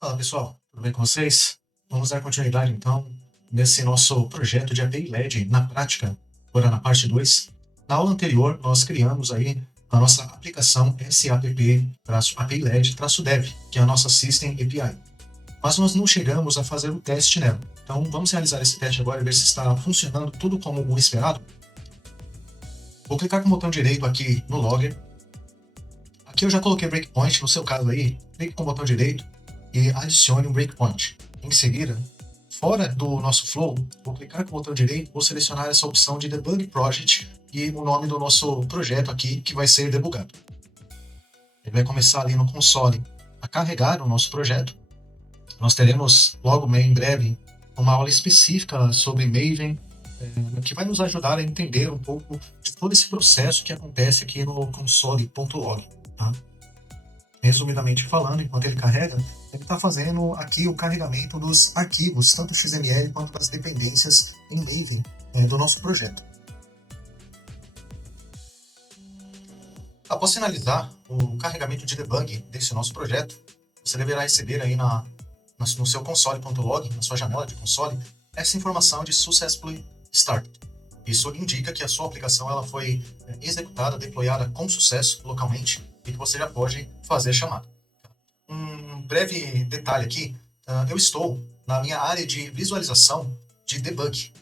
Fala pessoal, tudo bem com vocês? Vamos dar continuidade então nesse nosso projeto de API LED na prática, agora na parte 2. Na aula anterior nós criamos aí a nossa aplicação SAPP-API LED-dev, que é a nossa System API. Mas nós não chegamos a fazer o teste nela. Então vamos realizar esse teste agora e ver se está funcionando tudo como o esperado. Vou clicar com o botão direito aqui no Logger. Aqui eu já coloquei breakpoint, no seu caso aí, clique com o botão direito e adicione um breakpoint. Em seguida, fora do nosso flow, vou clicar com o botão direito, vou selecionar essa opção de Debug Project e o nome do nosso projeto aqui, que vai ser debugado. Ele vai começar ali no console a carregar o nosso projeto. Nós teremos logo em breve uma aula específica sobre Maven, que vai nos ajudar a entender um pouco de todo esse processo que acontece aqui no console.log. Tá? Resumidamente falando, enquanto ele carrega, ele está fazendo aqui o carregamento dos arquivos, tanto XML quanto das dependências em Maven do nosso projeto. Após finalizar o carregamento de debug desse nosso projeto, você deverá receber aí no seu console.log, na sua janela de console, essa informação de Successfully Started. Isso indica que a sua aplicação ela foi executada, deployada com sucesso localmente e que você já pode fazer a chamada. Um breve detalhe aqui, eu estou na minha área de visualização de debug,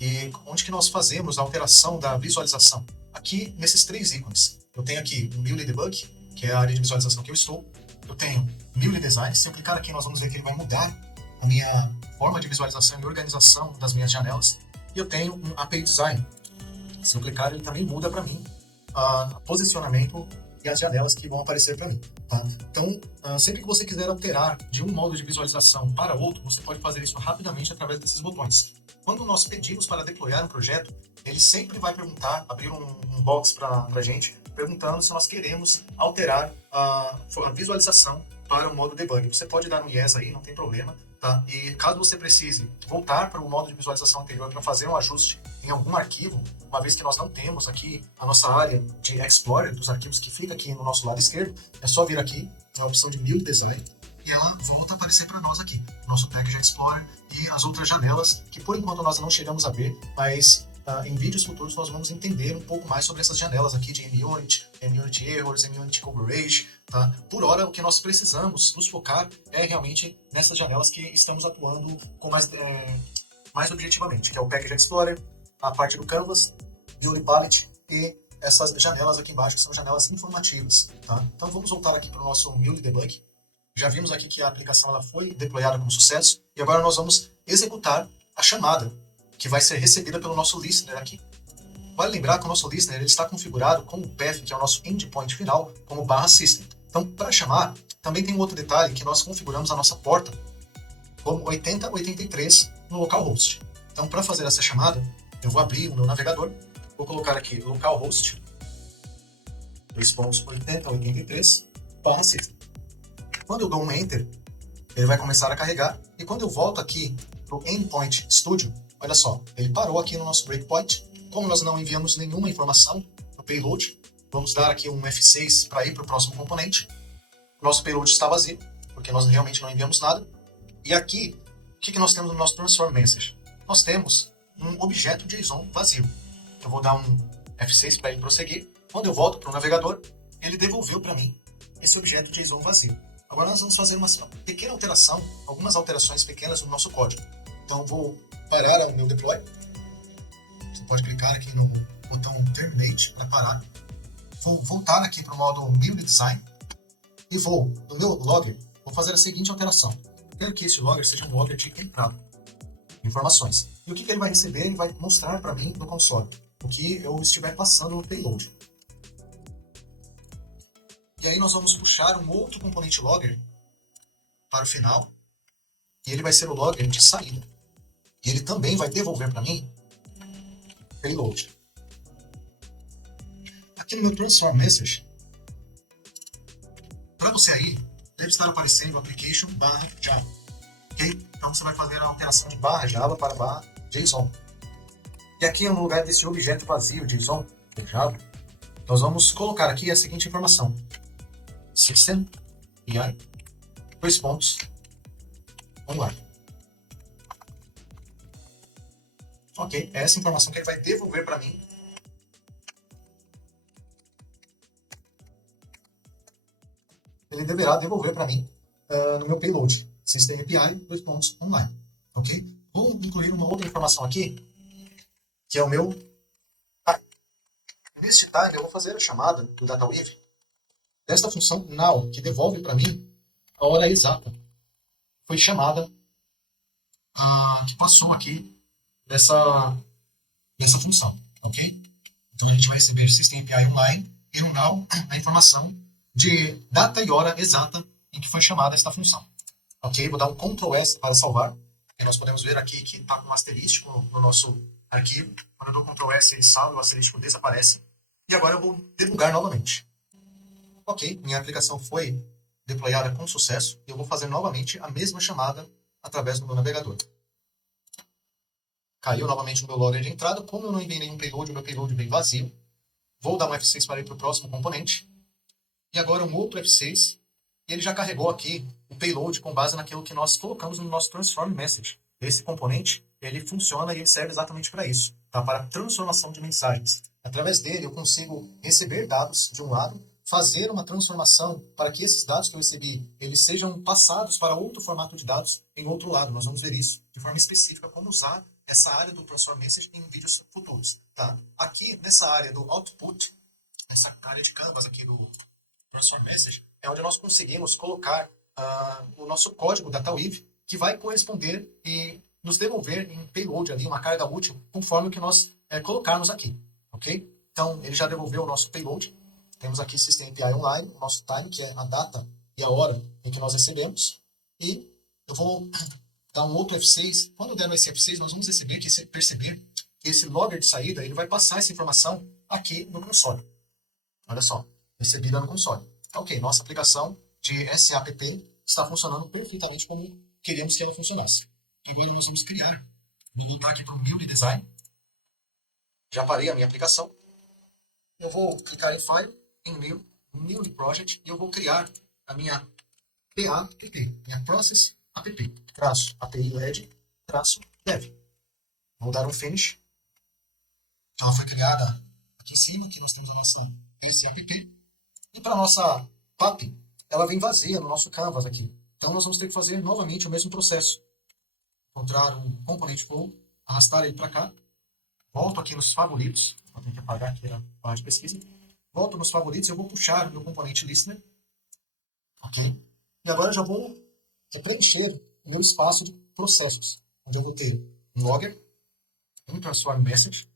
e onde que nós fazemos a alteração da visualização. Aqui, nesses três ícones, eu tenho aqui o Muley Debug, que é a área de visualização que eu estou, eu tenho Muley Design, se eu clicar aqui nós vamos ver que ele vai mudar a minha forma de visualização e organização das minhas janelas, e eu tenho um API Design. Se eu clicar, ele também muda para mim o posicionamento e as janelas que vão aparecer para mim. Tá? Então, sempre que você quiser alterar de um modo de visualização para outro, você pode fazer isso rapidamente através desses botões. Quando nós pedimos para deployar um projeto, ele sempre vai perguntar, abrir um box para a gente, perguntando se nós queremos alterar a visualização para o modo debug. Você pode dar um yes aí, não tem problema. Tá? E caso você precise voltar para o modo de visualização anterior para fazer um ajuste em algum arquivo, uma vez que nós não temos aqui a nossa área de Explorer, dos arquivos que fica aqui no nosso lado esquerdo, é só vir aqui na opção de Build Design e ela volta a aparecer para nós aqui, nosso Package Explorer e as outras janelas, que por enquanto nós não chegamos a ver, mas em vídeos futuros nós vamos entender um pouco mais sobre essas janelas aqui de MUnit, MUnit Errors, MUnit Coverage. Tá? Por hora, o que nós precisamos nos focar é realmente nessas janelas que estamos atuando com mais objetivamente, que é o Package Explorer, a parte do Canvas, Build Palette e essas janelas aqui embaixo, que são janelas informativas. Tá? Então vamos voltar aqui para o nosso Muley Debug. Já vimos aqui que a aplicação ela foi deployada com sucesso e agora nós vamos executar a chamada que vai ser recebida pelo nosso listener aqui. Vale lembrar que o nosso listener ele está configurado com o path, que é o nosso endpoint final, como /system. Então, para chamar, também tem um outro detalhe que nós configuramos a nossa porta como 8083 no localhost. Então, para fazer essa chamada, eu vou abrir o meu navegador, vou colocar aqui localhost 2.8083/system. Quando eu dou um enter, ele vai começar a carregar, e quando eu volto aqui para o Endpoint Studio, olha só, ele parou aqui no nosso breakpoint. Como nós não enviamos nenhuma informação no payload, vamos dar aqui um F6 para ir para o próximo componente. O nosso payload está vazio, porque nós realmente não enviamos nada. E aqui, o que nós temos no nosso Transform Message? Nós temos um objeto JSON vazio. Eu vou dar um F6 para ele prosseguir. Quando eu volto para o navegador, ele devolveu para mim esse objeto JSON vazio. Agora nós vamos fazer uma pequena alteração, algumas alterações pequenas no nosso código. Então vou parar o meu deploy. Você pode clicar aqui no botão Terminate para parar. Vou voltar aqui para o modo Build Design e vou, no meu logger, vou fazer a seguinte alteração. Quero que esse logger seja um logger de entrada, informações. E o que ele vai receber? Ele vai mostrar para mim no console o que eu estiver passando no payload. E aí nós vamos puxar um outro componente logger para o final, e ele vai ser o logger de saída. E ele também vai devolver para mim payload. Aqui no meu Transform Message, para você aí, deve estar aparecendo application/java. Ok? Então você vai fazer a alteração de /java para /json. E aqui no lugar desse objeto vazio JSON, de Java, nós vamos colocar aqui a seguinte informação. System, BI, 2 pontos, Vamos lá. Ok, é essa informação que ele vai devolver para mim. Ele deverá devolver para mim no meu payload, System API, online. Ok? Vou incluir uma outra informação aqui, que é o meu time. Neste time, eu vou fazer a chamada do DataWeave desta função now, que devolve para mim a hora exata. Foi chamada, que passou aqui dessa função. Ok? Então a gente vai receber System API online e no now a informação de data e hora exata em que foi chamada esta função. Ok? Vou dar um Ctrl S para salvar. E nós podemos ver aqui que está com um asterístico no nosso arquivo. Quando eu dou Ctrl S, ele salva, o asterístico desaparece. E agora eu vou debugar novamente. Ok, minha aplicação foi deployada com sucesso. E eu vou fazer novamente a mesma chamada através do meu navegador. Caiu novamente no meu logger de entrada. Como eu não enviei nenhum payload, o meu payload veio vazio. Vou dar um F6 para ir para o próximo componente. E agora um outro F6. E ele já carregou aqui o payload com base naquilo que nós colocamos no nosso Transform Message. Esse componente, ele funciona e ele serve exatamente para isso, tá? Para transformação de mensagens. Através dele, eu consigo receber dados de um lado, fazer uma transformação para que esses dados que eu recebi, eles sejam passados para outro formato de dados em outro lado. Nós vamos ver isso de forma específica, como usar essa área do Transform Message em vídeos futuros, tá? Aqui, nessa área do Output, essa área de canvas aqui do Transform Message, é onde nós conseguimos colocar o nosso código DataWeave, que vai corresponder e nos devolver em payload ali, uma carga útil, conforme o que nós colocarmos aqui, ok? Então, ele já devolveu o nosso payload. Temos aqui System API Online, o nosso time, que é a data e a hora em que nós recebemos. E eu vou dar um outro F6. Quando der esse F6, nós vamos perceber que esse logger de saída, ele vai passar essa informação aqui no console. Olha só, recebida no console. Ok, nossa aplicação de SAPP está funcionando perfeitamente como queremos que ela funcionasse. Agora nós vamos criar. Vou voltar aqui para o Newly Design. Já parei a minha aplicação. Eu vou clicar em File, em New, Newly Project, e eu vou criar a minha PAPP, minha Process App, traço API LED, traço Dev. Vou dar um Finish. Ela foi criada aqui em cima, aqui nós temos a nossa SAPP. E para a nossa PAP, ela vem vazia no nosso canvas aqui. Então nós vamos ter que fazer novamente o mesmo processo. Encontrar um componente flow, arrastar ele para cá. Volto aqui nos favoritos. Vou ter que apagar aqui a barra de pesquisa. Volto nos favoritos e eu vou puxar o meu componente listener. Ok? E agora eu já vou preencher o meu espaço de processos. Onde eu vou ter um logger, um transform message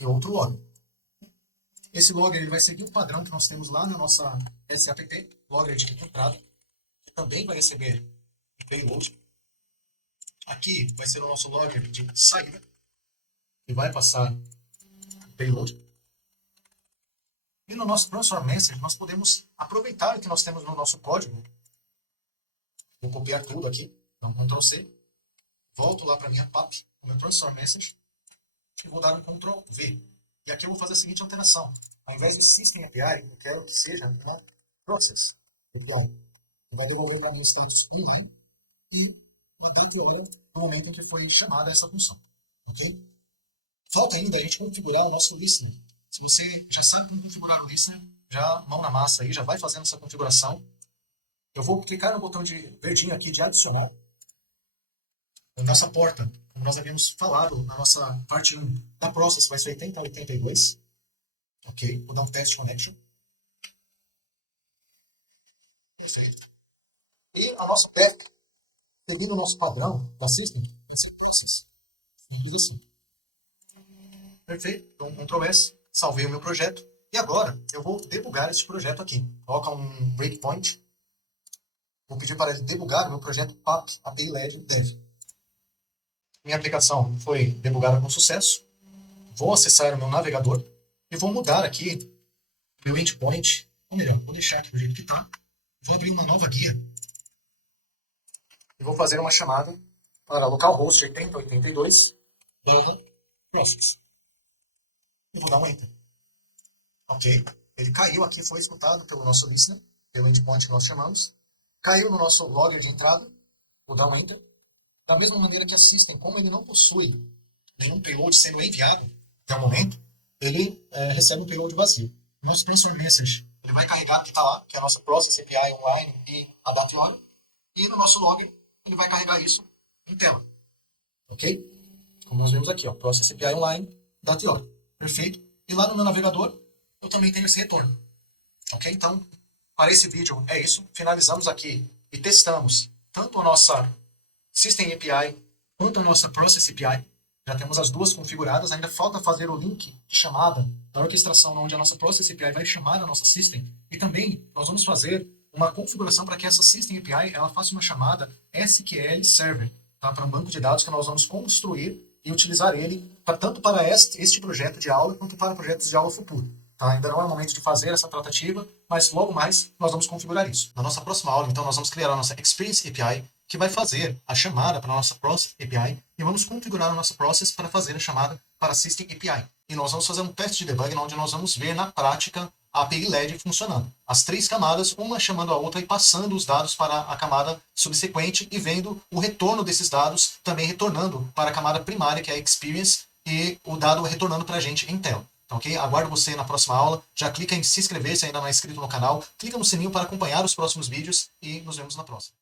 e outro logger. Esse logger ele vai seguir o padrão que nós temos lá na nossa SAPP, logger de entrada, que também vai receber payload. Aqui vai ser o nosso logger de saída, que vai passar payload. E no nosso Transform Message, nós podemos aproveitar o que nós temos no nosso código. Vou copiar tudo aqui, então Ctrl C. Volto lá para a minha PAP, o meu Transform Message, e vou dar um Ctrl V. E aqui eu vou fazer a seguinte alteração. Ao invés de System API, eu quero que seja uma Process API. Que vai devolver para mim o status online e a data e hora no momento em que foi chamada essa função. Ok? Falta ainda a gente configurar o nosso listener. Se você já sabe como configurar o listener, já mão na massa aí, já vai fazendo essa configuração. Eu vou clicar no botão de verdinho aqui de adicionar. A nossa porta, como nós havíamos falado na nossa parte 1 da process, vai ser 8082. Ok, vou dar um test connection. Perfeito. E a nossa path, seguindo o nosso padrão da system, simples assim. Perfeito. Então, Ctrl S, salvei o meu projeto. E agora eu vou debugar esse projeto aqui. Coloca um breakpoint. Vou pedir para ele debugar o meu projeto PAP, API LED Dev. Minha aplicação foi debugada com sucesso. Vou acessar o meu navegador e vou mudar aqui o meu endpoint. Ou melhor, vou deixar aqui do jeito que está. Vou abrir uma nova guia. E vou fazer uma chamada para localhost 8082/process. E vou dar um Enter. Ok? Ele caiu aqui, foi escutado pelo nosso listener, pelo endpoint que nós chamamos. Caiu no nosso logger de entrada. Vou dar um Enter. Da mesma maneira que a System, como ele não possui nenhum payload sendo enviado até o momento, ele recebe um payload vazio. O nosso transfer message ele vai carregar o que está lá, que é a nossa process API online e a data e no nosso log ele vai carregar isso em tela. Ok? Como nós vemos aqui, ó, process API online, data Perfeito? E lá no meu navegador eu também tenho esse retorno. Ok? Então, para esse vídeo é isso. Finalizamos aqui e testamos tanto a nossa System API quanto a nossa Process API. Já temos as duas configuradas, ainda falta fazer o link de chamada da orquestração onde a nossa Process API vai chamar a nossa System. E também nós vamos fazer uma configuração para que essa System API ela faça uma chamada SQL Server, tá? Para um banco de dados que nós vamos construir e utilizar ele tanto para este projeto de aula quanto para projetos de aula futuro. Tá? Ainda não é o momento de fazer essa tratativa, mas logo mais nós vamos configurar isso. Na nossa próxima aula, então, nós vamos criar a nossa Experience API, que vai fazer a chamada para a nossa Process API, e vamos configurar a nossa Process para fazer a chamada para a System API. E nós vamos fazer um teste de debug onde nós vamos ver na prática a API LED funcionando. As três camadas, uma chamando a outra e passando os dados para a camada subsequente e vendo o retorno desses dados também retornando para a camada primária, que é a Experience, e o dado retornando para a gente em tela. Tá, ok? Aguardo você na próxima aula. Já clica em se inscrever se ainda não é inscrito no canal. Clica no sininho para acompanhar os próximos vídeos e nos vemos na próxima.